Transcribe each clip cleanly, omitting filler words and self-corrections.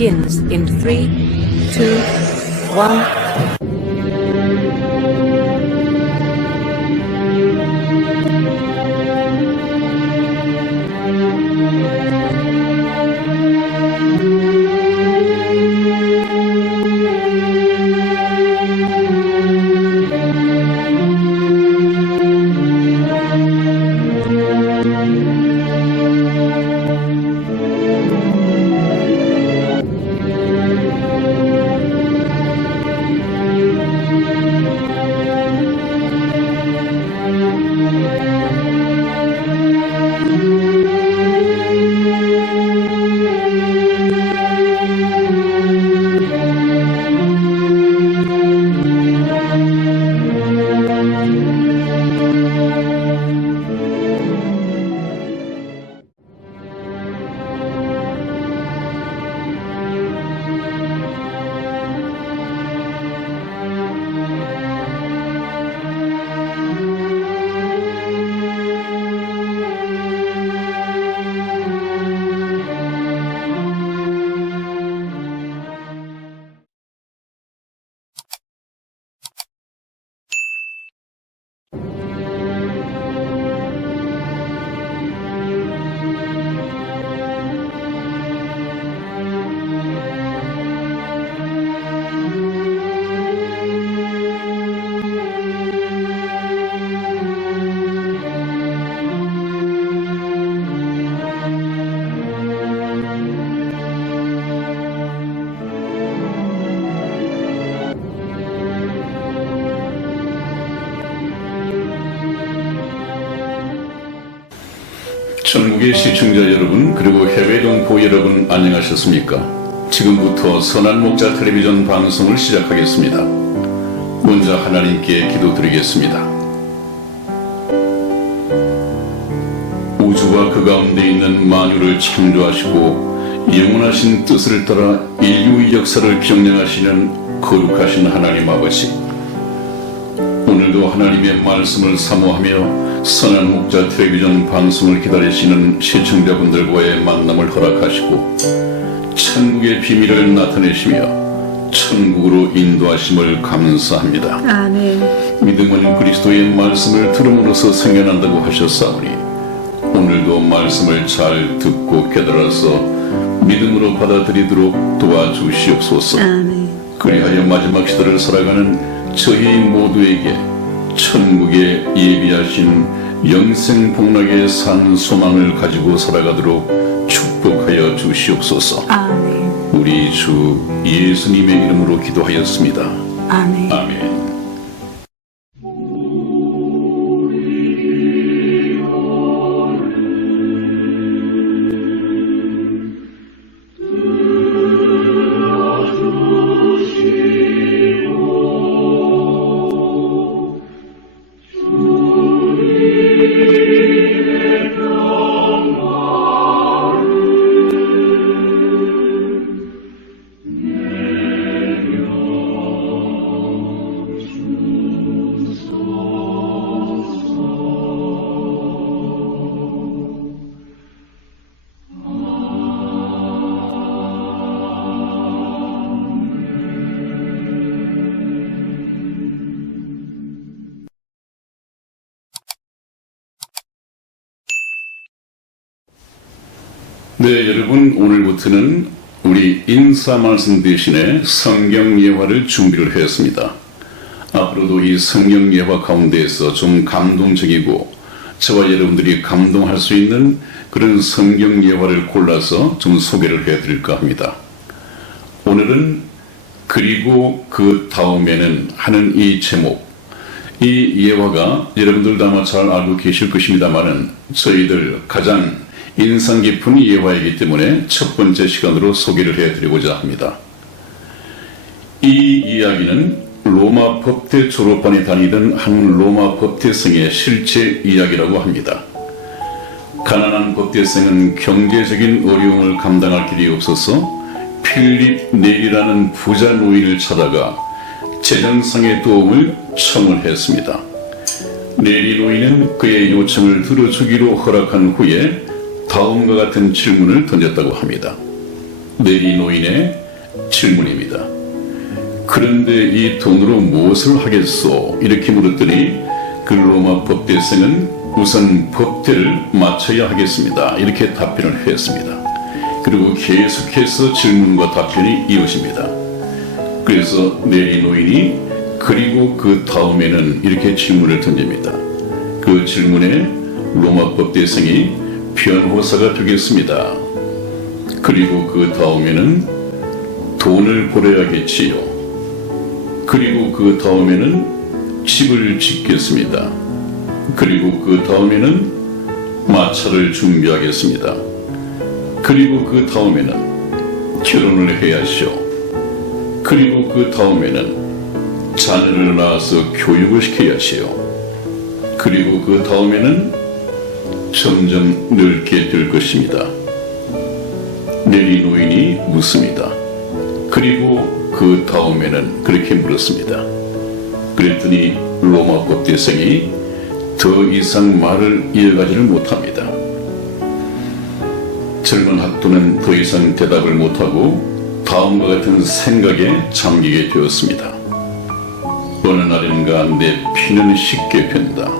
begins in 3, 2, 1. 전국의 시청자 여러분, 그리고 해외 동포 여러분, 안녕하셨습니까? 지금부터 선한 목자 텔레비전 방송을 시작하겠습니다. 먼저 하나님께 기도드리겠습니다. 우주와 그 가운데 있는 만유를 창조하시고 영원하신 뜻을 따라 인류의 역사를 경영하시는 거룩하신 하나님 아버지, 오늘도 하나님의 말씀을 사모하며 선한 목자 텔레비전 방송을 기다리시는 시청자분들과의 만남을 허락하시고 천국의 비밀을 나타내시며 천국으로 인도하심을 감사합니다. 아멘. 믿음은 그리스도의 말씀을 들음으로써 생겨난다고 하셨사오니 오늘도 말씀을 잘 듣고 깨달아서 믿음으로 받아들이도록 도와주시옵소서. 아멘. 그리하여 마지막 시대를 살아가는 저희 모두에게 천국에 예비하신 영생 복락의 산 소망을 가지고 살아가도록 축복하여 주시옵소서. 아멘. 우리 주 예수님의 이름으로 기도하였습니다. 아멘. 아멘. 네, 여러분, 오늘부터는 우리 인사 말씀 대신에 성경 예화를 준비를 했습니다. 앞으로도 이 성경 예화 가운데에서 좀 감동적이고 저와 여러분들이 감동할 수 있는 그런 성경 예화를 골라서 좀 소개를 해드릴까 합니다. 오늘은 그리고 그 다음에는 하는 이 제목, 이 예화가 여러분들도 아마 잘 알고 계실 것입니다만은 저희들 가장 인상 깊은 예화이기 때문에 첫 번째 시간으로 소개를 해드리고자 합니다. 이 이야기는 로마 법대 졸업반에 다니던 한 로마 법대생의 실제 이야기라고 합니다. 가난한 법대생은 경제적인 어려움을 감당할 길이 없어서 필립 넬이라는 부자 노인을 찾아가 재정상의 도움을 청을 했습니다. 넬이 노인은 그의 요청을 들어주기로 허락한 후에 다음과 같은 질문을 던졌다고 합니다. 내리 노인의 질문입니다. 그런데 이 돈으로 무엇을 하겠소? 이렇게 물었더니 그 로마 법대생은 우선 법대를 맞춰야 하겠습니다. 이렇게 답변을 했습니다. 그리고 계속해서 질문과 답변이 이어집니다. 그래서 내리 노인이 그리고 그 다음에는 이렇게 질문을 던집니다. 그 질문에 로마 법대생이 변호사가 되겠습니다. 그리고 그 다음에는 돈을 벌어야겠지요. 그리고 그 다음에는 집을 짓겠습니다. 그리고 그 다음에는 마차를 준비하겠습니다. 그리고 그 다음에는 결혼을 해야죠. 그리고 그 다음에는 자녀를 낳아서 교육을 시켜야지요. 그리고 그 다음에는 점점 늙게 될 것입니다. 내리 노인이 묻습니다. 그리고 그 다음에는 그렇게 물었습니다. 그랬더니 로마 법대생이 더 이상 말을 이어가지를 못합니다. 젊은 학도는 더 이상 대답을 못하고 다음과 같은 생각에 잠기게 되었습니다. 어느 날인가 내 피는 쉽게 팬다.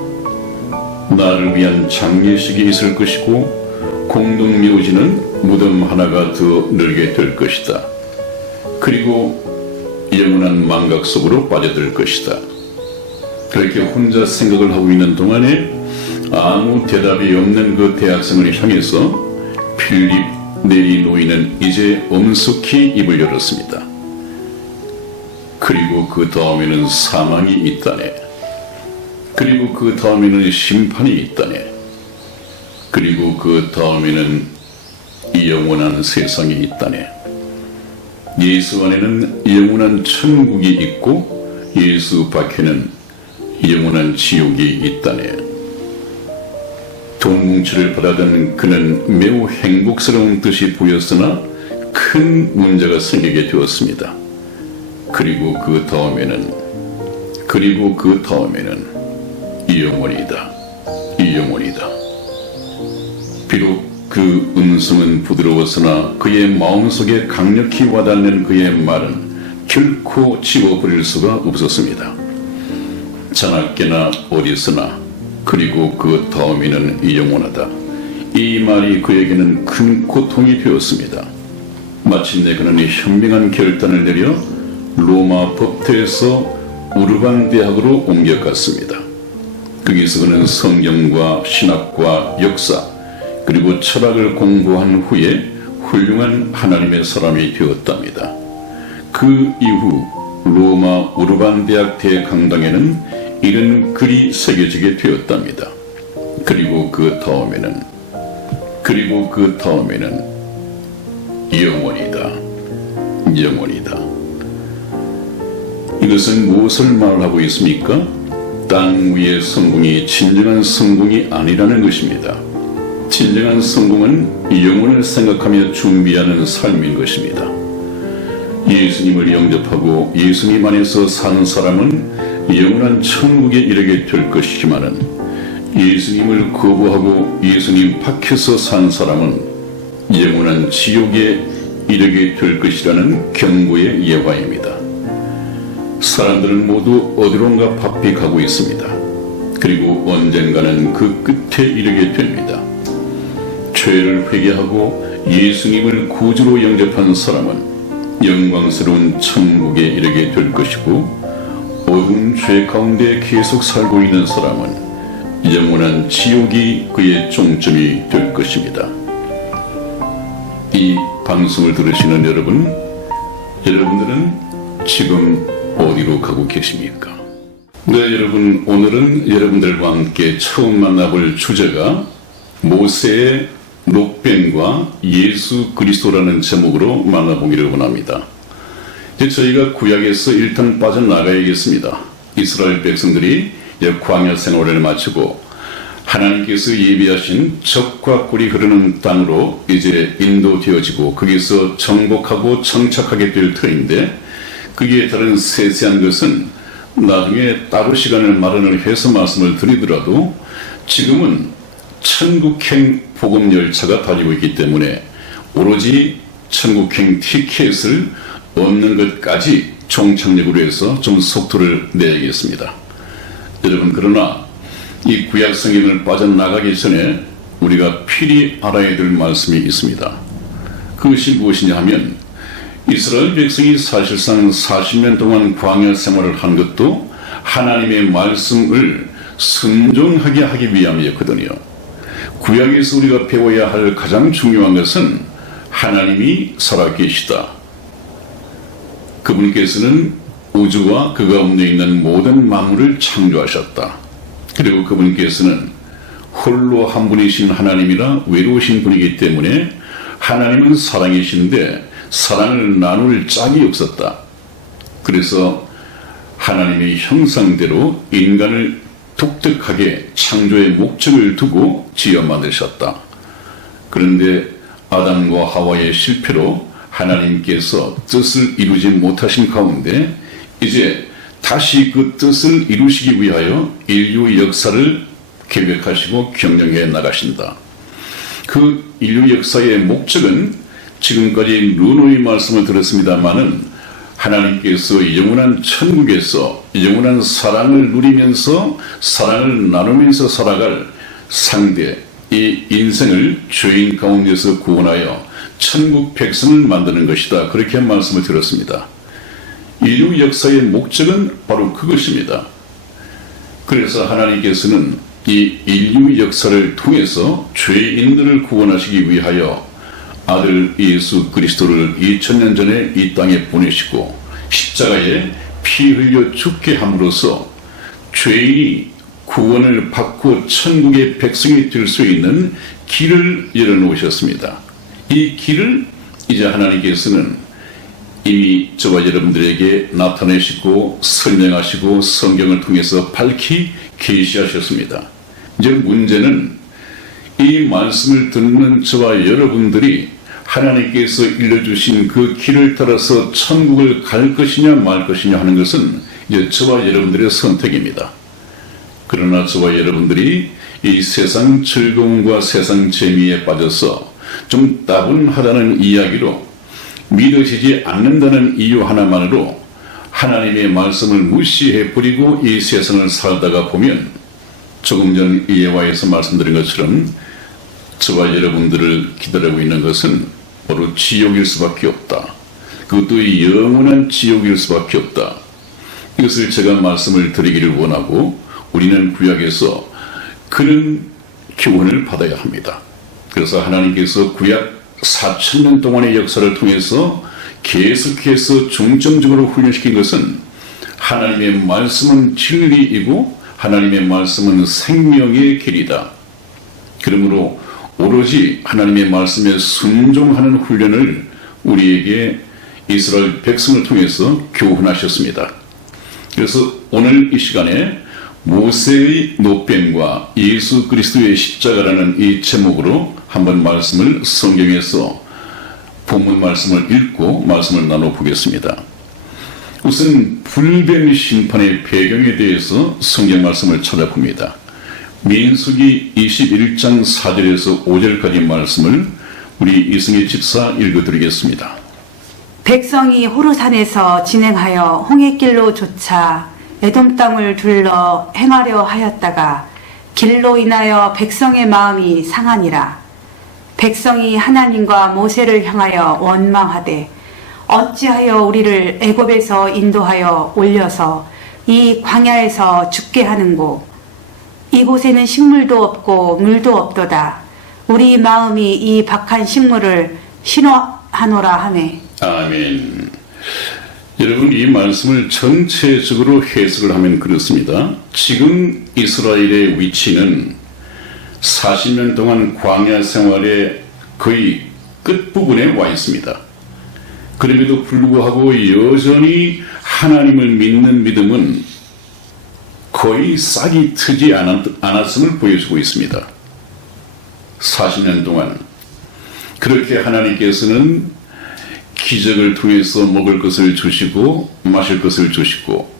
나를 위한 장례식이 있을 것이고 공동묘지는 무덤 하나가 더 늘게 될 것이다. 그리고 영원한 망각 속으로 빠져들 것이다. 그렇게 혼자 생각을 하고 있는 동안에 아무 대답이 없는 그 대학생을 향해서 필립 내리 노인은 이제 엄숙히 입을 열었습니다. 그리고 그 다음에는 사망이 있다네. 그리고 그 다음에는 심판이 있다네. 그리고 그 다음에는 영원한 세상이 있다네. 예수 안에는 영원한 천국이 있고 예수 밖에는 영원한 지옥이 있다네. 돈 뭉치를 받아든 그는 매우 행복스러운 듯이 보였으나 큰 문제가 생기게 되었습니다. 그리고 그 다음에는 영원이다. 영원이다. 비록 그 음성은 부드러웠으나 그의 마음속에 강력히 와닿는 그의 말은 결코 지워버릴 수가 없었습니다. 자나깨나 어디서나 그리고 그 다음에는 영원하다. 이 말이 그에게는 큰 고통이 되었습니다. 마침내 그는 현명한 결단을 내려 로마 법대에서 우르반 대학으로 옮겨갔습니다. 거기서 그는 성경과 신학과 역사 그리고 철학을 공부한 후에 훌륭한 하나님의 사람이 되었답니다. 그 이후 로마 우르반 대학 대강당에는 이런 글이 새겨지게 되었답니다. 그리고 그 다음에는 영원이다. 영원이다. 이것은 무엇을 말하고 있습니까? 땅 위의 성공이 진정한 성공이 아니라는 것입니다. 진정한 성공은 영혼을 생각하며 준비하는 삶인 것입니다. 예수님을 영접하고 예수님 안에서 사는 사람은 영원한 천국에 이르게 될 것이지만은 예수님을 거부하고 예수님 밖에서 산 사람은 영원한 지옥에 이르게 될 것이라는 경고의 예화입니다. 사람들은 모두 어디론가 바삐 가고 있습니다. 그리고 언젠가는 그 끝에 이르게 됩니다. 죄를 회개하고 예수님을 구주로 영접한 사람은 영광스러운 천국에 이르게 될 것이고 어두운 죄 가운데 계속 살고 있는 사람은 영원한 지옥이 그의 종점이 될 것입니다. 이 방송을 들으시는 여러분들은 지금 어디로 가고 계십니까? 네, 여러분, 오늘은 여러분들과 함께 처음 만나볼 주제가 모세의 록뱀과 예수 그리스도라는 제목으로 만나보기를 원합니다. 저희가 구약에서 일단 빠져나가야겠습니다. 이스라엘 백성들이 광야 생활을 마치고 하나님께서 예비하신 적과 꿀이 흐르는 땅으로 이제 인도되어지고 거기서 정복하고 정착하게 될 터인데 거기에 다른 세세한 것은 나중에 따로 시간을 마련을 해서 말씀을 드리더라도 지금은 천국행 복음 열차가 다니고 있기 때문에 오로지 천국행 티켓을 얻는 것까지 종착역으로 해서 좀 속도를 내야겠습니다. 여러분, 그러나 이 구약 성경을 빠져나가기 전에 우리가 필히 알아야 될 말씀이 있습니다. 그것이 무엇이냐 하면 이스라엘 백성이 사실상 40년 동안 광야 생활을 한 것도 하나님의 말씀을 순종하게 하기 위함이었거든요. 구약에서 우리가 배워야 할 가장 중요한 것은 하나님이 살아계시다. 그분께서는 우주와 그 가운데 있는 모든 만물을 창조하셨다. 그리고 그분께서는 홀로 한 분이신 하나님이라 외로우신 분이기 때문에 하나님은 사랑이신데 사랑을 나눌 짝이 없었다. 그래서 하나님의 형상대로 인간을 독특하게 창조의 목적을 두고 지어 만드셨다. 그런데 아담과 하와의 실패로 하나님께서 뜻을 이루지 못하신 가운데 이제 다시 그 뜻을 이루시기 위하여 인류 역사를 계획하시고 경영해 나가신다. 그 인류 역사의 목적은 지금까지 르노의 말씀을 들었습니다마는 하나님께서 영원한 천국에서 영원한 사랑을 누리면서 사랑을 나누면서 살아갈 상대, 이 인생을 죄인 가운데서 구원하여 천국 백성을 만드는 것이다. 그렇게 말씀을 드렸습니다. 인류 역사의 목적은 바로 그것입니다. 그래서 하나님께서는 이 인류 역사를 통해서 죄인들을 구원하시기 위하여 아들 예수 그리스도를 2000년 전에 이 땅에 보내시고 십자가에 피 흘려 죽게 함으로써 죄인이 구원을 받고 천국의 백성이 될 수 있는 길을 열어놓으셨습니다. 이 길을 이제 하나님께서는 이미 저와 여러분들에게 나타내시고 설명하시고 성경을 통해서 밝히 계시하셨습니다. 이제 문제는 이 말씀을 듣는 저와 여러분들이 하나님께서 일러주신 그 길을 따라서 천국을 갈 것이냐 말 것이냐 하는 것은 이제 저와 여러분들의 선택입니다. 그러나 저와 여러분들이 이 세상 즐거움과 세상 재미에 빠져서 좀 따분하다는 이야기로 믿어지지 않는다는 이유 하나만으로 하나님의 말씀을 무시해 버리고 이 세상을 살다가 보면 조금 전 예화에서 말씀드린 것처럼 저와 여러분들을 기다리고 있는 것은 바로 지옥일 수밖에 없다. 그것도 영원한 지옥일 수밖에 없다. 이것을 제가 말씀을 드리기를 원하고 우리는 구약에서 그런 교훈을 받아야 합니다. 그래서 하나님께서 구약 4000년 동안의 역사를 통해서 계속해서 중점적으로 훈련시킨 것은 하나님의 말씀은 진리이고 하나님의 말씀은 생명의 길이다. 그러므로 오로지 하나님의 말씀에 순종하는 훈련을 우리에게 이스라엘 백성을 통해서 교훈하셨습니다. 그래서 오늘 이 시간에 모세의 노뱀과 예수 그리스도의 십자가라는 이 제목으로 한번 말씀을 성경에서 본문 말씀을 읽고 말씀을 나눠보겠습니다. 우선 불뱀 심판의 배경에 대해서 성경 말씀을 찾아봅니다. 민수기 21장 4절에서 5절까지 말씀을 우리 이승희 집사 읽어드리겠습니다. 백성이 호르산에서 진행하여 홍해길로 쫓아 에돔 땅을 둘러 행하려 하였다가 길로 인하여 백성의 마음이 상하니라. 백성이 하나님과 모세를 향하여 원망하되 어찌하여 우리를 애굽에서 인도하여 올려서 이 광야에서 죽게 하는고 이곳에는 식물도 없고 물도 없도다. 우리 마음이 이 박한 식물을 싫어하노라 하매. 아멘. 여러분, 이 말씀을 전체적으로 해석을 하면 그렇습니다. 지금 이스라엘의 위치는 40년 동안 광야 생활의 거의 끝부분에 와 있습니다. 그럼에도 불구하고 여전히 하나님을 믿는 믿음은 거의 싹이 트지 않았음을 보여주고 있습니다. 40년 동안 그렇게 하나님께서는 기적을 통해서 먹을 것을 주시고 마실 것을 주시고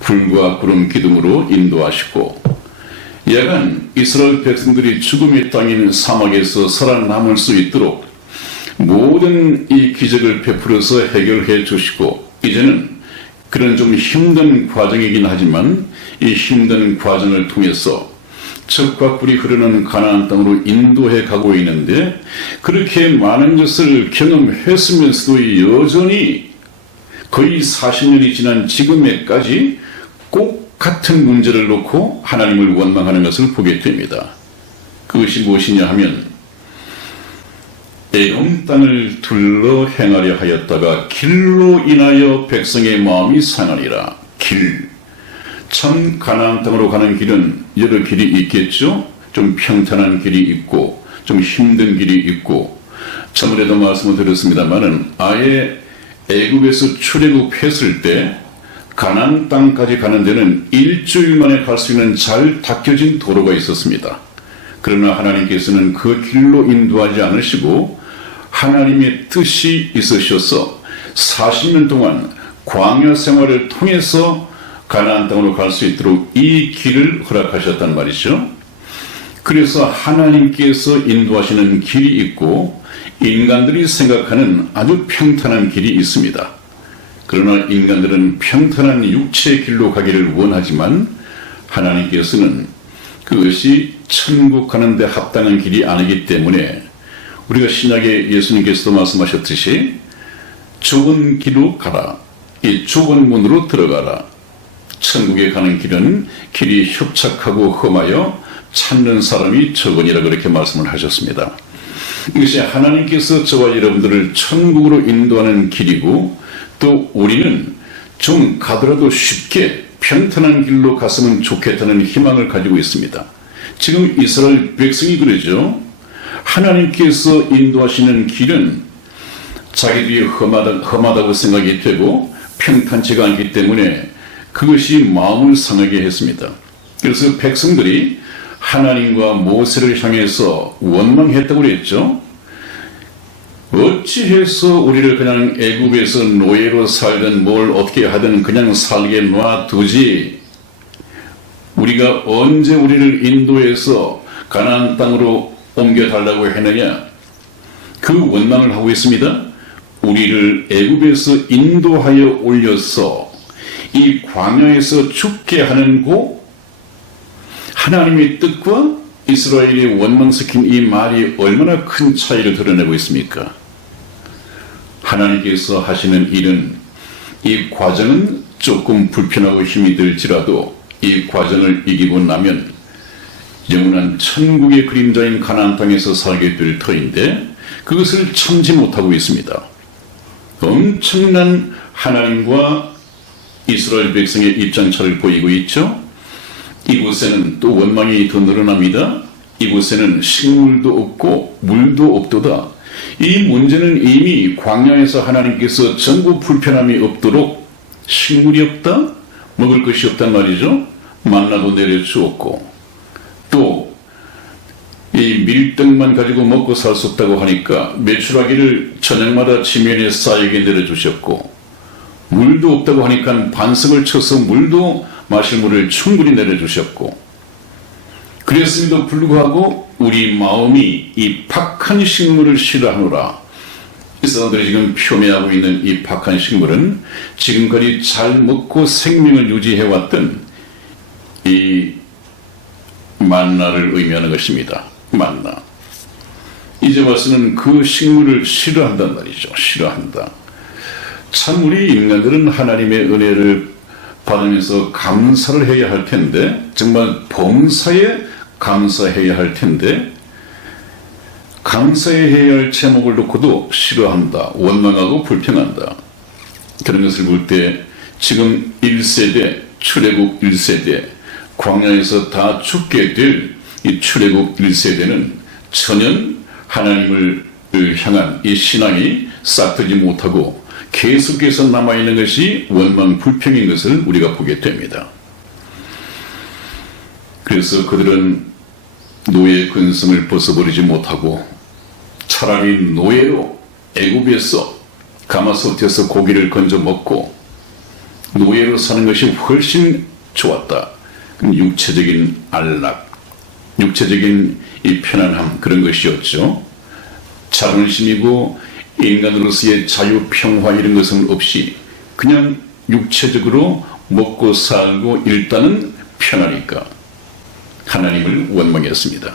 불과 구름 기둥으로 인도하시고 야간 이스라엘 백성들이 죽음의 땅인 사막에서 살아남을 수 있도록 모든 이 기적을 베풀어서 해결해 주시고, 이제는 그런 좀 힘든 과정이긴 하지만 이 힘든 과정을 통해서 젖과 꿀이 흐르는 가나안 땅으로 인도해 가고 있는데, 그렇게 많은 것을 경험했으면서도 여전히 거의 40년이 지난 지금에까지 꼭 같은 문제를 놓고 하나님을 원망하는 것을 보게 됩니다. 그것이 무엇이냐 하면, 에돔 땅을 둘러 행하려 하였다가 길로 인하여 백성의 마음이 상하니라. 길, 참 가나안 땅으로 가는 길은 여러 길이 있겠죠. 좀 평탄한 길이 있고 좀 힘든 길이 있고, 저번에도 말씀을 드렸습니다마는 아예 애굽에서 출애굽했을 때 가나안 땅까지 가는 데는 일주일 만에 갈 수 있는 잘 닦여진 도로가 있었습니다. 그러나 하나님께서는 그 길로 인도하지 않으시고 하나님의 뜻이 있으셔서 40년 동안 광야 생활을 통해서 가나안 땅으로 갈 수 있도록 이 길을 허락하셨단 말이죠. 그래서 하나님께서 인도하시는 길이 있고 인간들이 생각하는 아주 평탄한 길이 있습니다. 그러나 인간들은 평탄한 육체의 길로 가기를 원하지만 하나님께서는 그것이 천국 가는 데 합당한 길이 아니기 때문에 우리가 신약에 예수님께서도 말씀하셨듯이 좁은 길로 가라, 이 좁은 문으로 들어가라. 천국에 가는 길은 길이 협착하고 험하여 찾는 사람이 적으니라, 그렇게 말씀을 하셨습니다. 이것이 하나님께서 저와 여러분들을 천국으로 인도하는 길이고, 또 우리는 좀 가더라도 쉽게 평탄한 길로 갔으면 좋겠다는 희망을 가지고 있습니다. 지금 이스라엘 백성이 그러죠. 하나님께서 인도하시는 길은 자기들이 험하다고 생각이 되고 평탄치가 않기 때문에 그것이 마음을 상하게 했습니다. 그래서 백성들이 하나님과 모세를 향해서 원망했다고 그랬죠. 어찌해서 우리를 그냥 애굽에서 노예로 살든 뭘 어떻게 하든 그냥 살게 놔두지, 우리가 언제 우리를 인도해서 가나안 땅으로 옮겨달라고 했느냐, 그 원망을 하고 있습니다. 우리를 애굽에서 인도하여 올려서 이 광야에서 죽게 하는 고, 하나님의 뜻과 이스라엘이 원망시킨 이 말이 얼마나 큰 차이를 드러내고 있습니까? 하나님께서 하시는 일은, 이 과정은 조금 불편하고 힘이 들지라도 이 과정을 이기고 나면 영원한 천국의 그림자인 가나안 땅에서 살게 될 터인데 그것을 참지 못하고 있습니다. 엄청난 하나님과 이스라엘 백성의 입장차를 보이고 있죠. 이곳에는 또 원망이 더 늘어납니다. 이곳에는 식물도 없고 물도 없도다. 이 문제는 이미 광야에서 하나님께서 전부 불편함이 없도록 식물이 없다, 먹을 것이 없단 말이죠. 만나도 내려주었고, 또 이 밀떡만 가지고 먹고 살 수 없다고 하니까 메추라기를 저녁마다 지면에 쌓이게 내려주셨고, 물도 없다고 하니까 반석을 쳐서 물도 마실 물을 충분히 내려주셨고, 그랬음에도 불구하고 우리 마음이 이 박한 식물을 싫어하노라. 이 사람들이 지금 표매하고 있는 이 박한 식물은 지금까지 잘 먹고 생명을 유지해왔던 이 만나를 의미하는 것입니다. 만나. 이제 와서는 그 식물을 싫어한단 말이죠. 싫어한다. 참 우리 인간들은 하나님의 은혜를 받으면서 감사를 해야 할 텐데, 정말 봉사에 감사해야 할 텐데, 감사해야 할 제목을 놓고도 싫어한다, 원망하고 불평한다. 그런 것을 볼 때 지금 1세대, 출애굽 1세대, 광야에서 다 죽게 될 이 출애굽 1세대는 전혀 하나님을 향한 이 신앙이 싹트지 못하고 계속해서 남아있는 것이 원망 불평인 것을 우리가 보게 됩니다. 그래서 그들은 노예 근성을 벗어버리지 못하고 차라리 노예로 애굽에서 가마솥에서 고기를 건져 먹고 노예로 사는 것이 훨씬 좋았다. 육체적인 안락, 육체적인 이 편안함, 그런 것이었죠. 자존심이고 인간으로서의 자유, 평화 이런 것은 없이 그냥 육체적으로 먹고 살고 일단은 편하니까 하나님을 원망했습니다.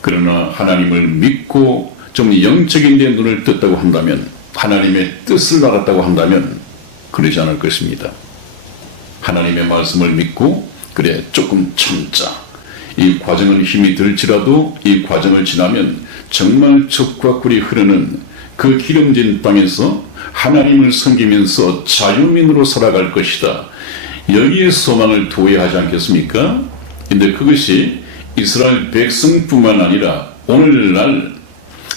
그러나 하나님을 믿고 좀 영적인 데 눈을 떴다고 한다면, 하나님의 뜻을 알았다고 한다면 그러지 않을 것입니다. 하나님의 말씀을 믿고 그래 조금 참자, 이 과정은 힘이 들지라도 이 과정을 지나면 정말 젖과 꿀이 흐르는 그 기름진 땅에서 하나님을 섬기면서 자유민으로 살아갈 것이다. 여기에 소망을 두어야 하지 않겠습니까? 근데 그것이 이스라엘 백성뿐만 아니라 오늘날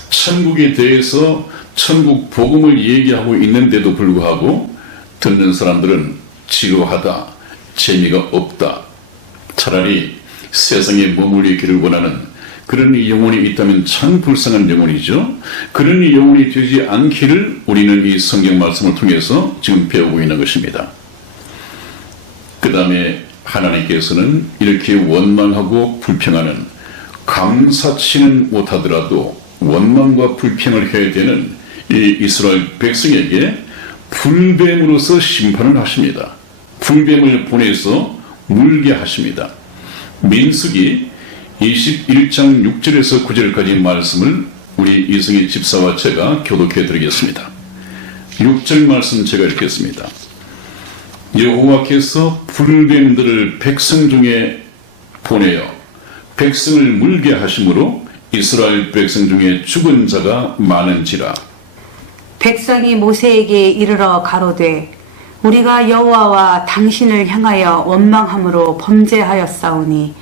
천국에 대해서 천국 복음을 얘기하고 있는데도 불구하고 듣는 사람들은 지루하다, 재미가 없다, 차라리 세상에 머물기를 원하는 그런 영혼이 있다면 참 불쌍한 영혼이죠. 그런 영혼이 되지 않기를 우리는 이 성경 말씀을 통해서 지금 배우고 있는 것입니다. 그 다음에 하나님께서는 이렇게 원망하고 불평하는, 감사치는 못하더라도 원망과 불평을 해야 되는 이 이스라엘 백성에게 불뱀으로서 심판을 하십니다. 불뱀을 보내서 물게 하십니다. 민수기 21장 6절에서 9절까지 말씀을 우리 이승희 집사와 제가 교독해 드리겠습니다. 6절 말씀 제가 읽겠습니다. 여호와께서 불뱀들을 백성 중에 보내어 백성을 물게 하심으로 이스라엘 백성 중에 죽은 자가 많은지라. 백성이 모세에게 이르러 가로되 우리가 여호와와 당신을 향하여 원망함으로 범죄하였사오니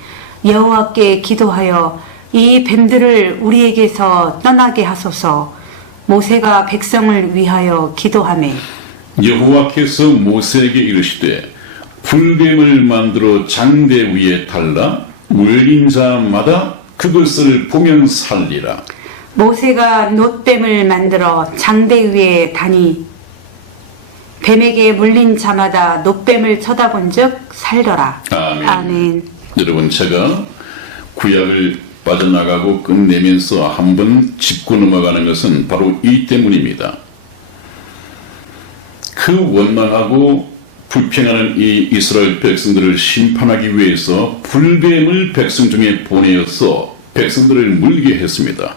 여호와께 기도하여 이 뱀들을 우리에게서 떠나게 하소서. 모세가 백성을 위하여 기도하매 여호와께서 모세에게 이르시되 불뱀을 만들어 장대 위에 달라 물린 자마다 그것을 보면 살리라. 모세가 놋뱀을 만들어 장대 위에 다니 뱀에게 물린 자마다 놋뱀을 쳐다본 즉 살더라. 아멘. 아멘. 여러분, 제가 구약을 빠져나가고 끝내면서 한번 짚고 넘어가는 것은 바로 이 때문입니다. 그 원망하고 불평하는 이 이스라엘 백성들을 심판하기 위해서 불뱀을 백성 중에 보내어서 백성들을 물게 했습니다.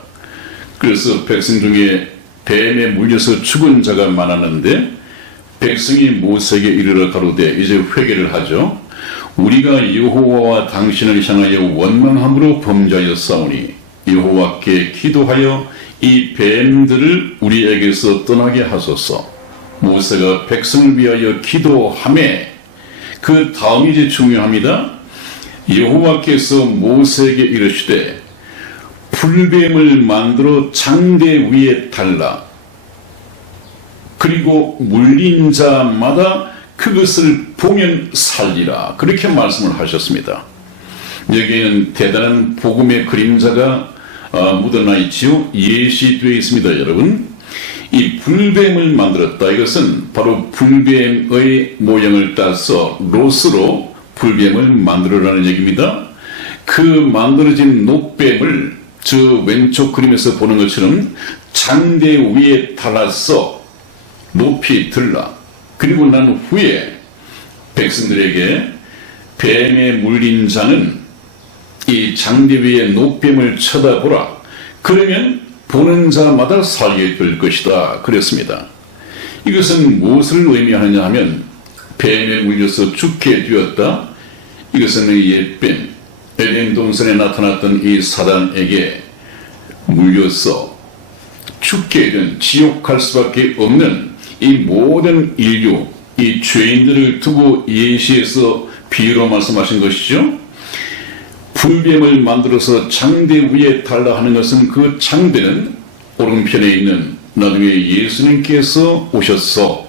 그래서 백성 중에 뱀에 물려서 죽은 자가 많았는데 백성이 모세에게 이르러 가로되 이제 회개를 하죠. 우리가 여호와와 당신을 향하여 원망함으로 범죄하였사오니 여호와께 기도하여 이 뱀들을 우리에게서 떠나게 하소서. 모세가 백성을 위하여 기도하매 그 다음이 이제 중요합니다. 여호와께서 모세에게 이르시되 불뱀을 만들어 장대 위에 달라 그리고 물린 자마다 그것을 보면 살리라. 그렇게 말씀을 하셨습니다. 여기에는 대단한 복음의 그림자가 묻어나 있지요. 예시되어 있습니다. 여러분, 이 불뱀을 만들었다. 이것은 바로 불뱀의 모양을 따서 롯으로 불뱀을 만들어라는 얘기입니다. 그 만들어진 놋뱀을 저 왼쪽 그림에서 보는 것처럼 장대 위에 달아서 높이 들라. 그리고 난 후에 백성들에게 뱀에 물린 자는 이 장대 위에 놋뱀을 쳐다보라. 그러면 보는 자마다 살게 될 것이다. 그랬습니다. 이것은 무엇을 의미하느냐 하면 뱀에 물려서 죽게 되었다. 이것은 옛뱀, 에덴 동산에 나타났던 이 사단에게 물려서 죽게 된, 지옥 갈 수밖에 없는 이 모든 인류, 이 죄인들을 두고 예시해서 비유로 말씀하신 것이죠. 불뱀을 만들어서 장대 위에 달라 하는 것은 그 장대는 오른편에 있는 나중에 예수님께서 오셔서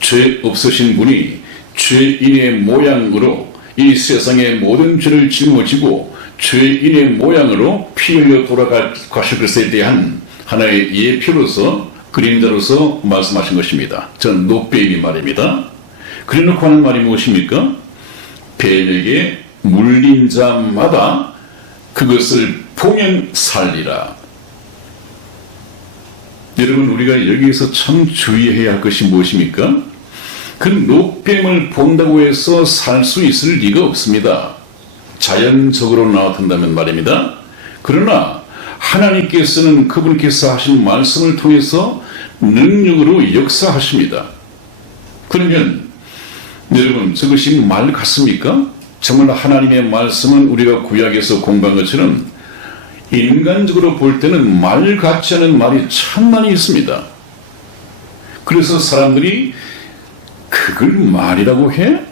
죄 없으신 분이 죄인의 모양으로 이 세상의 모든 죄를 짊어지고 죄인의 모양으로 피 흘려 돌아가실 것에 대한 하나의 예표로서 그림자로서 말씀하신 것입니다. 전 놋뱀이 말입니다. 그래놓고 하는 말이 무엇입니까? 뱀에게 물린 자마다 그것을 보면 살리라. 여러분, 우리가 여기에서 참 주의해야 할 것이 무엇입니까? 그 노뱀을 본다고 해서 살 수 있을 리가 없습니다. 자연적으로 나타난다면 말입니다. 그러나 하나님께서는 그분께서 하신 말씀을 통해서 능력으로 역사하십니다. 그러면 여러분, 저것이 말 같습니까? 정말 하나님의 말씀은 우리가 구약에서 공부한 것처럼 인간적으로 볼 때는 말 같지 않은 말이 참 많이 있습니다. 그래서 사람들이 그걸 말이라고 해?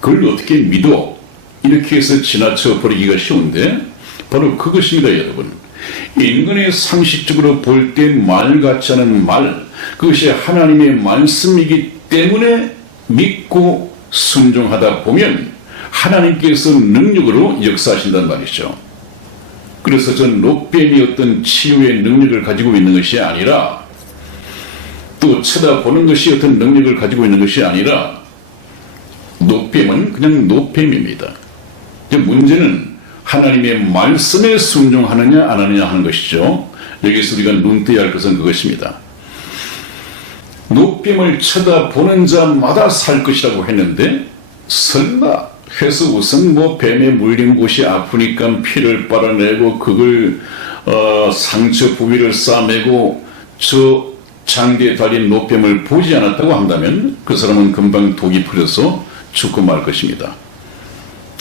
그걸 어떻게 믿어? 이렇게 해서 지나쳐 버리기가 쉬운데 바로 그것입니다, 여러분. 인간의 상식적으로 볼 때 말 같지 않은 말, 그것이 하나님의 말씀이기 때문에 믿고 순종하다 보면 하나님께서 능력으로 역사하신단 말이죠. 그래서 전 노뱀이 어떤 치유의 능력을 가지고 있는 것이 아니라, 또 쳐다보는 것이 어떤 능력을 가지고 있는 것이 아니라, 노뱀은 그냥 노뱀입니다. 문제는 하나님의 말씀에 순종하느냐 안 하느냐 하는 것이죠. 여기서 우리가 눈 떼야 할 것은 그것입니다. 노뱀을 쳐다보는 자마다 살 것이라고 했는데, 설마 해서 우선 뱀에 물린 곳이 아프니까 피를 빨아내고 그걸 상처 부위를 싸매고 저 장대에 달린 노뱀을 보지 않았다고 한다면 그 사람은 금방 독이 풀려서 죽고 말 것입니다.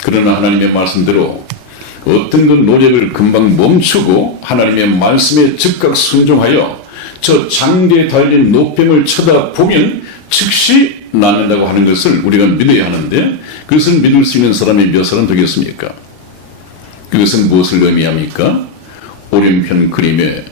그러나 하나님의 말씀대로 어떤 그 노력을 금방 멈추고 하나님의 말씀에 즉각 순종하여 저 장대에 달린 노뱀을 쳐다보면 즉시 낫는다고 하는 것을 우리가 믿어야 하는데, 그것을 믿을 수 있는 사람이 몇 사람 되겠습니까? 그것은 무엇을 의미합니까? 오른편 그림에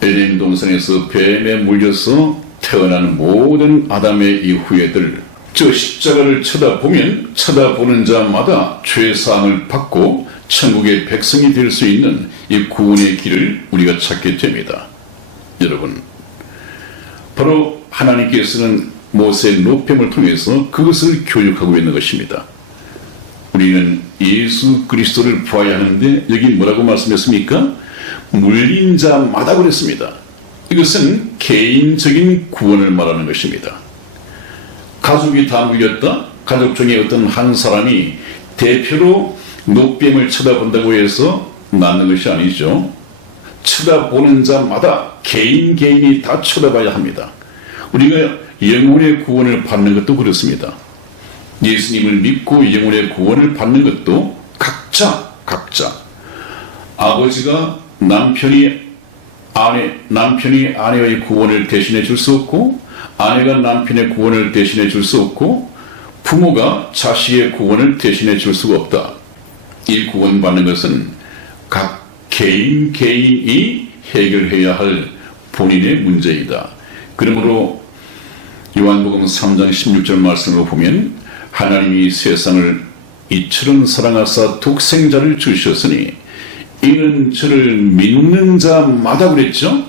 에덴 동산에서 뱀에 물려서 태어난 모든 아담의 이 후예들, 저 십자가를 쳐다보면 쳐다보는 자마다 죄사함을 받고 천국의 백성이 될 수 있는 이 구원의 길을 우리가 찾게 됩니다. 여러분, 바로 하나님께서는 모세의 노뱀을 통해서 그것을 교육하고 있는 것입니다. 우리는 예수 그리스도를 보아야 하는데 여기 뭐라고 말씀했습니까? 물린 자마다 그랬습니다. 이것은 개인적인 구원을 말하는 것입니다. 가족이 다 물렸다? 가족 중에 어떤 한 사람이 대표로 노뱀을 쳐다본다고 해서 낫는 것이 아니죠. 쳐다보는 자마다 개인이 다 쳐다봐야 합니다. 우리가 영혼의 구원을 받는 것도 그렇습니다. 예수님을 믿고 영혼의 구원을 받는 것도 각자 아버지가 남편이 아내의 구원을 대신해 줄 수 없고, 아내가 남편의 구원을 대신해 줄 수 없고, 부모가 자식의 구원을 대신해 줄 수가 없다. 이 구원 받는 것은 각 개인이 해결해야 할 본인의 문제이다. 그러므로 요한복음 3장 16절 말씀으로 보면 하나님이 세상을 이처럼 사랑하사 독생자를 주셨으니 이는 저를 믿는 자마다 그랬죠.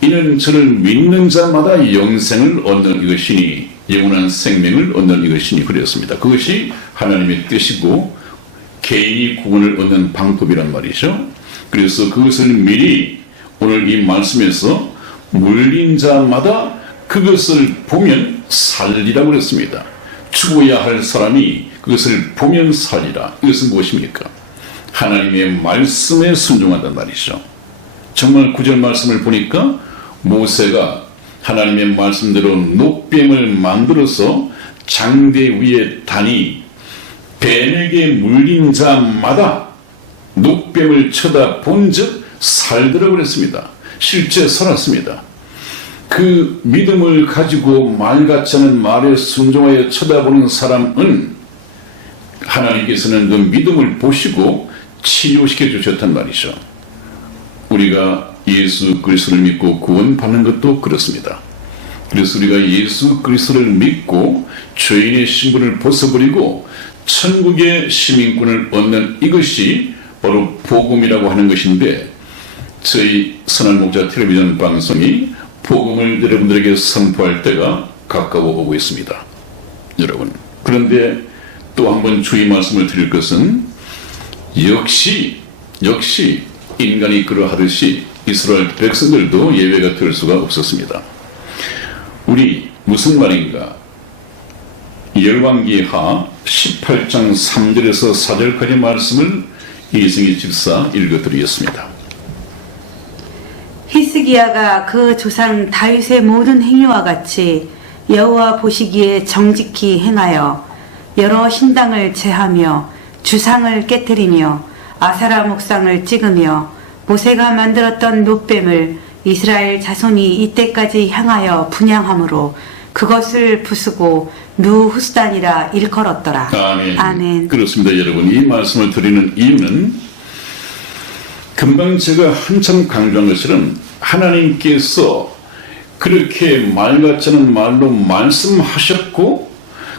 이는 저를 믿는 자마다 영생을 얻는 이것이니, 영원한 생명을 얻는 이것이니 그랬습니다. 그것이 하나님의 뜻이고 개인이 구원을 얻는 방법이란 말이죠. 그래서 그것을 미리 오늘 이 말씀에서 물린 자마다 그것을 보면 살리라고 그랬습니다. 죽어야 할 사람이 그것을 보면 살리라. 이것은 무엇입니까? 하나님의 말씀에 순종한단 말이죠. 정말 9절 말씀을 보니까 모세가 하나님의 말씀대로 노뱀을 만들어서 장대 위에 다니 뱀에게 물린 자마다 노뱀을 쳐다본 즉 살더라고 그랬습니다. 실제 살았습니다. 그 믿음을 가지고 말 같지 않은 말에 순종하여 쳐다보는 사람은 하나님께서는 그 믿음을 보시고 치유시켜 주셨단 말이죠. 우리가 예수 그리스도를 믿고 구원받는 것도 그렇습니다. 그래서 우리가 예수 그리스도를 믿고 죄인의 신분을 벗어버리고 천국의 시민권을 얻는 이것이 바로 복음이라고 하는 것인데, 저희 선한 목자 텔레비전 방송이 복음을 여러분들에게 선포할 때가 가까워 오고 있습니다. 여러분, 그런데 또 한 번 주의 말씀을 드릴 것은 역시 인간이 그러하듯이 이스라엘 백성들도 예외가 될 수가 없었습니다. 우리 무슨 말인가? 열왕기하 18장 3절에서 4절까지 말씀을 이승희 집사 읽어드리겠습니다. 히스기야가 그 조상 다윗의 모든 행위와 같이 여호와 보시기에 정직히 행하여 여러 신당을 제하며 주상을 깨뜨리며 아사라 목상을 찍으며 모세가 만들었던 놋뱀을 이스라엘 자손이 이때까지 향하여 분향함으로 그것을 부수고 누후스단이라 일컬었더라. 아멘. 아멘. 그렇습니다, 여러분. 이 말씀을 드리는 이유는 금방 제가 한참 강조한 것처럼 하나님께서 그렇게 말 같지 않은 말로 말씀하셨고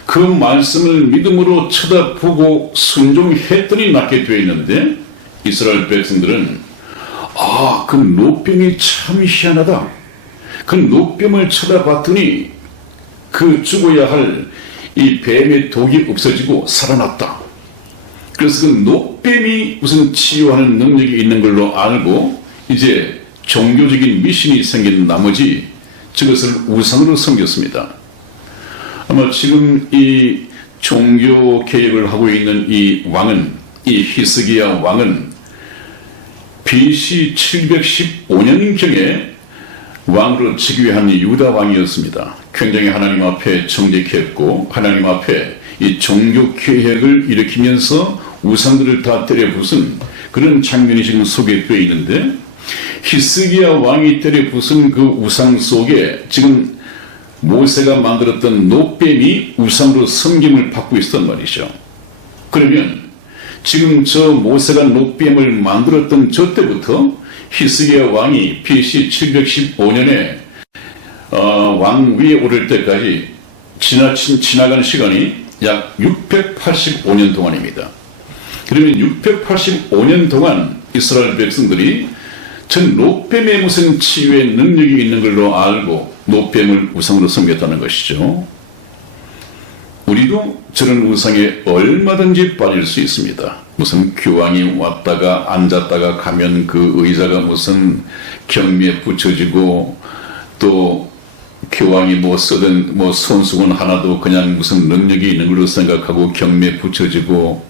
그 말씀을 믿음으로 쳐다보고 순종했더니 낫게 되어 있는데 이스라엘 백성들은 그 놋뱀이 참 희한하다. 그 놋뱀을 쳐다봤더니 그 죽어야 할 이 뱀의 독이 없어지고 살아났다. 그래서 그 놋뱀이 무슨 치유하는 능력이 있는 걸로 알고 이제 종교적인 미신이 생긴 나머지 저것을 우상으로 섬겼습니다. 아마 지금 이 종교 개혁을 하고 있는 이 왕은, 이 히스기야 왕은 BC 715년경에 왕으로 즉위한 유다 왕이었습니다. 굉장히 하나님 앞에 정직했고 하나님 앞에 이 종교 개혁을 일으키면서 우상들을 다 때려 부순 그런 장면이 지금 소개되어 있는데 히스기야 왕이 때려 부순 그 우상 속에 지금 모세가 만들었던 놋뱀이 우상으로 섬김을 받고 있었단 말이죠. 그러면 지금 저 모세가 놋뱀을 만들었던 저 때부터 히스기야 왕이 BC 715년에 왕 위에 오를 때까지 지나간 시간이 약 685년 동안입니다. 그러면 685년 동안 이스라엘 백성들이 전 놋뱀에 무슨 치유의 능력이 있는 걸로 알고 놋뱀을 우상으로 섬겼다는 것이죠. 우리도 저런 우상에 얼마든지 빠질 수 있습니다. 무슨 교황이 왔다가 앉았다가 가면 그 의자가 무슨 경미에 붙여지고 또 교황이 쓰던 손수건 하나도 그냥 무슨 능력이 있는 걸로 생각하고 경미에 붙여지고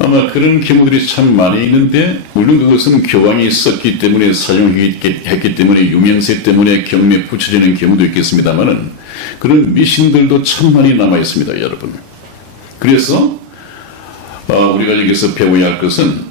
아마 그런 경우들이 참 많이 있는데 물론 그것은 교황이 썼기 때문에 사용했기 때문에 유명세 때문에 경미에 붙여지는 경우도 있겠습니다만은 그런 미신들도 참 많이 남아 있습니다, 여러분. 그래서 우리가 여기서 배워야 할 것은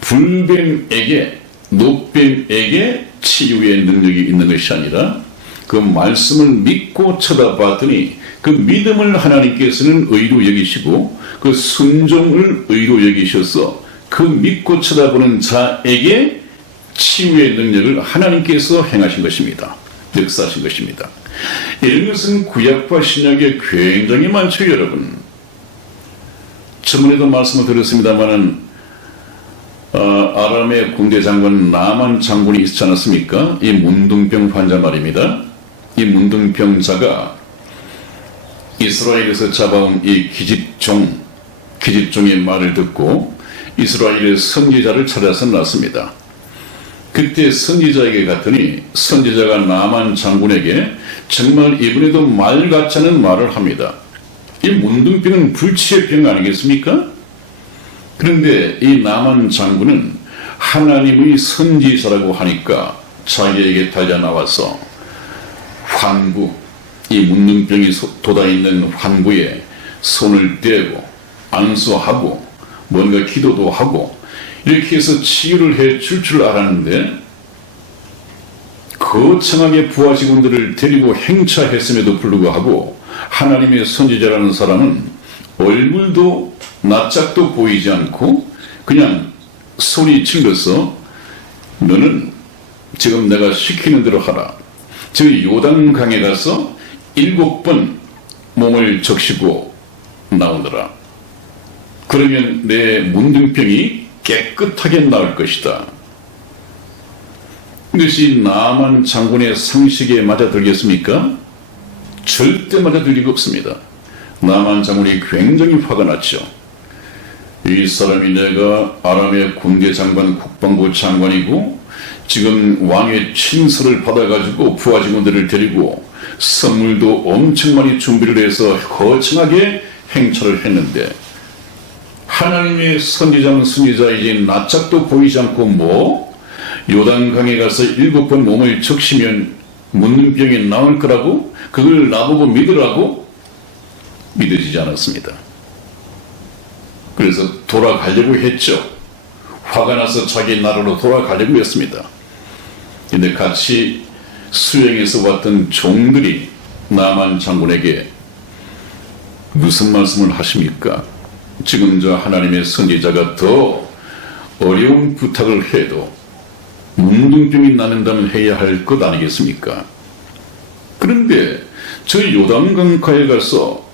불뱀에게 놋뱀에게 치유의 능력이 있는 것이 아니라 그 말씀을 믿고 쳐다봤더니 그 믿음을 하나님께서는 의로 여기시고 그 순종을 의로 여기셔서 그 믿고 쳐다보는 자에게 치유의 능력을 하나님께서 행하신 것입니다. 역사하신 것입니다. 이런 것은 구약과 신약에 굉장히 많죠, 여러분. 저번에도 말씀을 드렸습니다마는 아람의 군대 장관 나만 장군이 있지 않았습니까? 이 문둥병 환자 말입니다. 이 문둥병자가 이스라엘에서 잡아온 이 기집종의 말을 듣고 이스라엘의 선지자를 찾아서 났습니다. 그때 선지자에게 갔더니 선지자가 나만 장군에게 정말 이번에도 말 같지 않은 말을 합니다. 이 문둥병은 불치의 병 아니겠습니까? 그런데 이 나만 장군은 하나님의 선지자라고 하니까 자기에게 달려나와서 환부, 이 문둥병이 돋아있는 환부에 손을 떼고 안수하고 뭔가 기도도 하고 이렇게 해서 치유를 해 줄 알았는데 거창하게 부하직원들을 데리고 행차했음에도 불구하고 하나님의 선지자라는 사람은 얼굴도 낯짝도 보이지 않고 그냥 소리 질러서 너는 지금 내가 시키는 대로 하라. 저 요단강에 가서 7번 몸을 적시고 나오더라. 그러면 내 문둥병이 깨끗하게 나을 것이다. 이것이 나만 장군의 상식에 맞아들겠습니까? 절대 맞아들 리가 없습니다. 나만 장군이 굉장히 화가 났죠. 이 사람이 내가 아람의 군대 장관, 국방부 장관이고 지금 왕의 친서를 받아가지고 부하 직원들을 데리고 선물도 엄청 많이 준비를 해서 거창하게 행차를 했는데 하나님의 선지자는 선지자 이제 낯짝도 보이지 않고 뭐 요단강에 가서 7번 몸을 적시면 묻는 병이 나올 거라고 그걸 나보고 믿으라고 믿어지지 않았습니다. 그래서 돌아가려고 했죠. 화가 나서 자기 나라로 돌아가려고 했습니다. 근데 같이 수행해서 왔던 종들이 나만 장군에게 무슨 말씀을 하십니까? 지금 저 하나님의 선지자가 더 어려운 부탁을 해도 문둥병이 나는다면 해야 할 것 아니겠습니까? 그런데 저 요단강가에 가서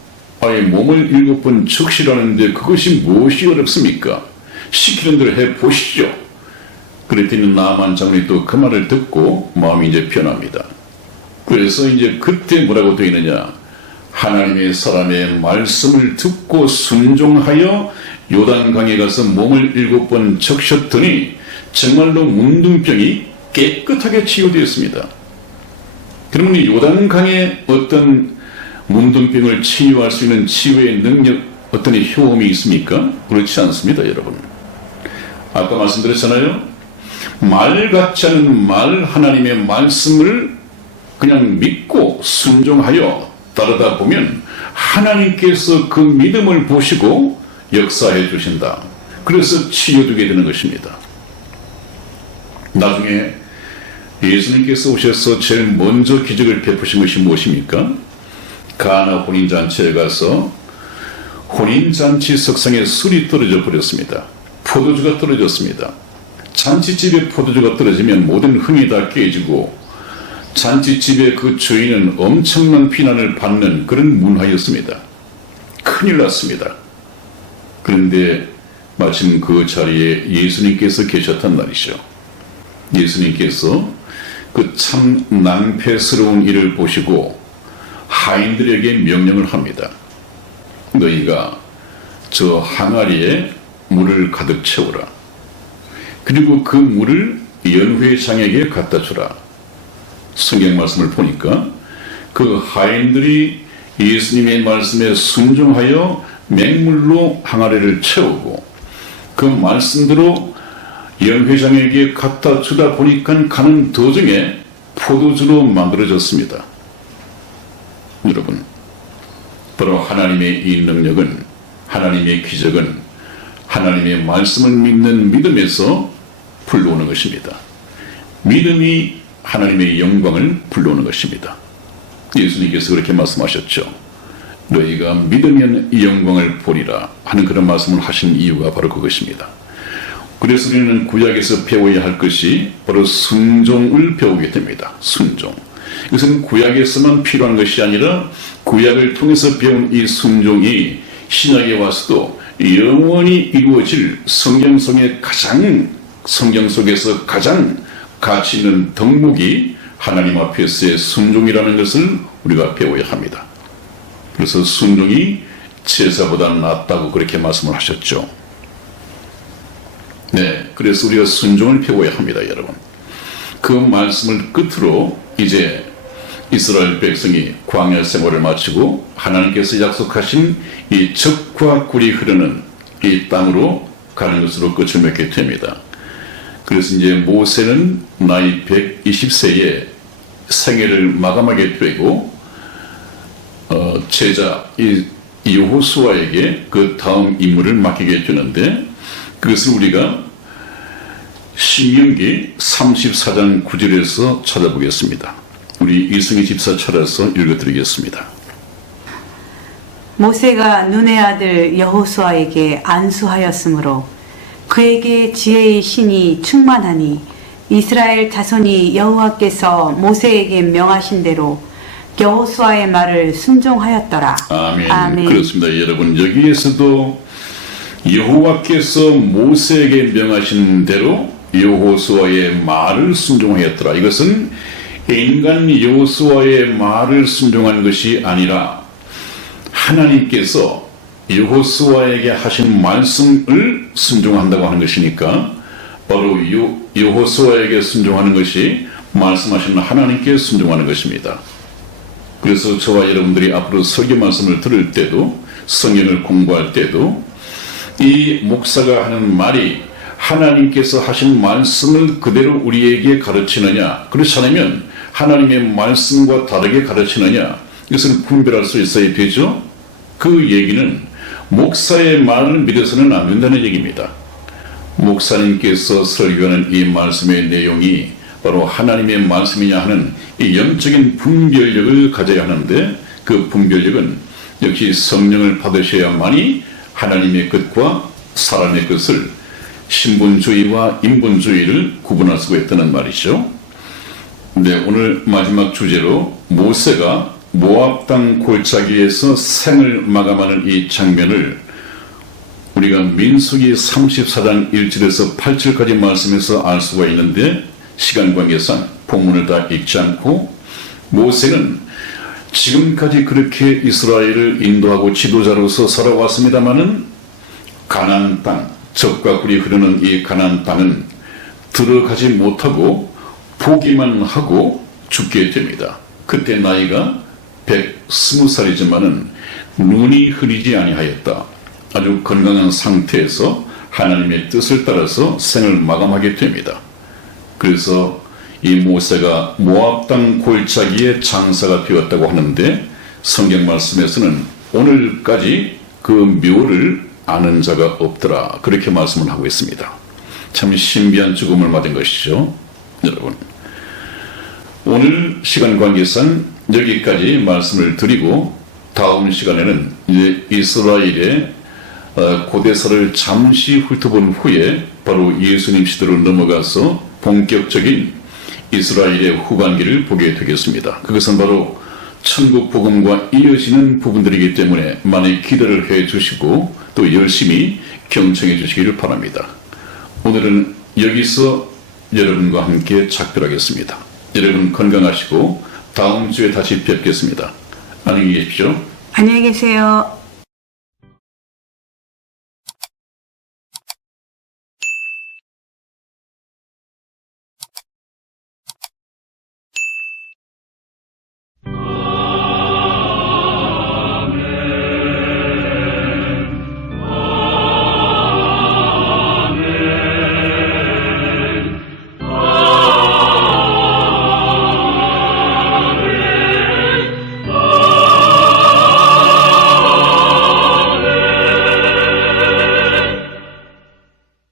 아예 몸을 7번 적시라는데 그것이 무엇이 어렵습니까? 시키는 대로 해보시죠. 그랬더니 나만 장군이 또 그 말을 듣고 마음이 이제 변합니다. 그래서 이제 그때 뭐라고 되어 있느냐? 하나님의 사람의 말씀을 듣고 순종하여 요단강에 가서 몸을 7번 적셨더니 정말로 문둥병이 깨끗하게 치유되었습니다. 그러면 이 요단강에 어떤 문둥병을 치유할 수 있는 치유의 능력, 어떤 효험이 있습니까? 그렇지 않습니다, 여러분. 아까 말씀드렸잖아요. 말 같지 않은 말 하나님의 말씀을 그냥 믿고 순종하여 따르다 보면 하나님께서 그 믿음을 보시고 역사해 주신다. 그래서 치유되게 되는 것입니다. 나중에 예수님께서 오셔서 제일 먼저 기적을 베푸신 것이 무엇입니까? 가나 혼인잔치에 가서 혼인잔치 석상에 술이 떨어져 버렸습니다. 포도주가 떨어졌습니다. 잔치집에 포도주가 떨어지면 모든 흥이 다 깨지고 잔치집의 그 주인은 엄청난 비난을 받는 그런 문화였습니다. 큰일 났습니다. 그런데 마침 그 자리에 예수님께서 계셨단 말이죠. 예수님께서 그 참 낭패스러운 일을 보시고 하인들에게 명령을 합니다. 너희가 저 항아리에 물을 가득 채우라. 그리고 그 물을 연회장에게 갖다 주라. 성경 말씀을 보니까 그 하인들이 예수님의 말씀에 순종하여 맹물로 항아리를 채우고 그 말씀대로 연회장에게 갖다 주다 보니까 가는 도중에 포도주로 만들어졌습니다. 여러분, 바로 하나님의 이 능력은, 하나님의 기적은 하나님의 말씀을 믿는 믿음에서 불러오는 것입니다. 믿음이 하나님의 영광을 불러오는 것입니다. 예수님께서 그렇게 말씀하셨죠. 너희가 믿으면 이 영광을 보리라 하는 그런 말씀을 하신 이유가 바로 그것입니다. 그래서 우리는 구약에서 배워야 할 것이 바로 순종을 배우게 됩니다. 순종. 이것은 구약에서만 필요한 것이 아니라 구약을 통해서 배운 이 순종이 신약에 와서도 영원히 이루어질 성경 속에서 가장 가치 있는 덕목이 하나님 앞에서의 순종이라는 것을 우리가 배워야 합니다. 그래서 순종이 제사보다 낫다고 그렇게 말씀을 하셨죠. 네, 그래서 우리가 순종을 배워야 합니다, 여러분. 그 말씀을 끝으로 이제 이스라엘 백성이 광야 생활을 마치고 하나님께서 약속하신 이 젖과 꿀이 흐르는 이 땅으로 가는 것으로 끝을 맺게 됩니다. 그래서 이제 모세는 나이 120세에 생애를 마감하게 되고 제자 이 여호수아에게 그 다음 임무를 맡기게 되는데 그것을 우리가 신명기 34장 9절에서 찾아보겠습니다. 우리 이승희 집사 찾아서 읽어드리겠습니다. 모세가 눈의 아들 여호수아에게 안수하였으므로 그에게 지혜의 신이 충만하니 이스라엘 자손이 여호와께서 모세에게 명하신 대로 여호수아의 말을 순종하였더라. 아멘. 아멘. 그렇습니다. 여러분, 여기에서도 여호와께서 모세에게 명하신 대로 여호수아의 말을 순종하였더라. 이것은 인간 여호수아의 말을 순종한 것이 아니라 하나님께서 여호수아에게 하신 말씀을 순종한다고 하는 것이니까 바로 여호수아에게 순종하는 것이 말씀하시는 하나님께 순종하는 것입니다. 그래서 저와 여러분들이 앞으로 설교 말씀을 들을 때도 성경을 공부할 때도 이 목사가 하는 말이 하나님께서 하신 말씀을 그대로 우리에게 가르치느냐, 그렇지 않으면 하나님의 말씀과 다르게 가르치느냐, 이것을 분별할 수 있어야 되죠. 그 얘기는 목사의 말을 믿어서는 안 된다는 얘기입니다. 목사님께서 설교하는 이 말씀의 내용이 바로 하나님의 말씀이냐 하는 이 영적인 분별력을 가져야 하는데, 그 분별력은 역시 성령을 받으셔야만이 하나님의 것과 사람의 것을, 신분주의와 인본주의를 구분할 수가 있다는 말이죠. 네, 오늘 마지막 주제로 모세가 모압 땅 골짜기에서 생을 마감하는 이 장면을 우리가 민수기 34장 1절에서 8절까지 말씀에서 알 수가 있는데, 시간 관계상 본문을 다 읽지 않고, 모세는 지금까지 그렇게 이스라엘을 인도하고 지도자로서 살아왔습니다마는 가나안 땅, 젖과 꿀이 흐르는 이 가나안 땅은 들어가지 못하고 보기만 하고 죽게 됩니다. 그때 나이가 120살이지만은 눈이 흐리지 아니하였다. 아주 건강한 상태에서 하나님의 뜻을 따라서 생을 마감하게 됩니다. 그래서 이 모세가 모압 땅 골짜기의 장사가 되었다고 하는데, 성경 말씀에서는 오늘까지 그 묘를 아는 자가 없더라, 그렇게 말씀을 하고 있습니다. 참 신비한 죽음을 맞은 것이죠. 여러분, 오늘 시간 관계상 여기까지 말씀을 드리고, 다음 시간에는 이제 이스라엘의 고대사를 잠시 훑어본 후에 바로 예수님 시대로 넘어가서 본격적인 이스라엘의 후반기를 보게 되겠습니다. 그것은 바로 천국 복음과 이어지는 부분들이기 때문에 많이 기대를 해 주시고 또 열심히 경청해 주시기를 바랍니다. 오늘은 여기서 여러분과 함께 작별하겠습니다. 여러분 건강하시고 다음 주에 다시 뵙겠습니다. 안녕히 계십시오. 안녕히 계세요.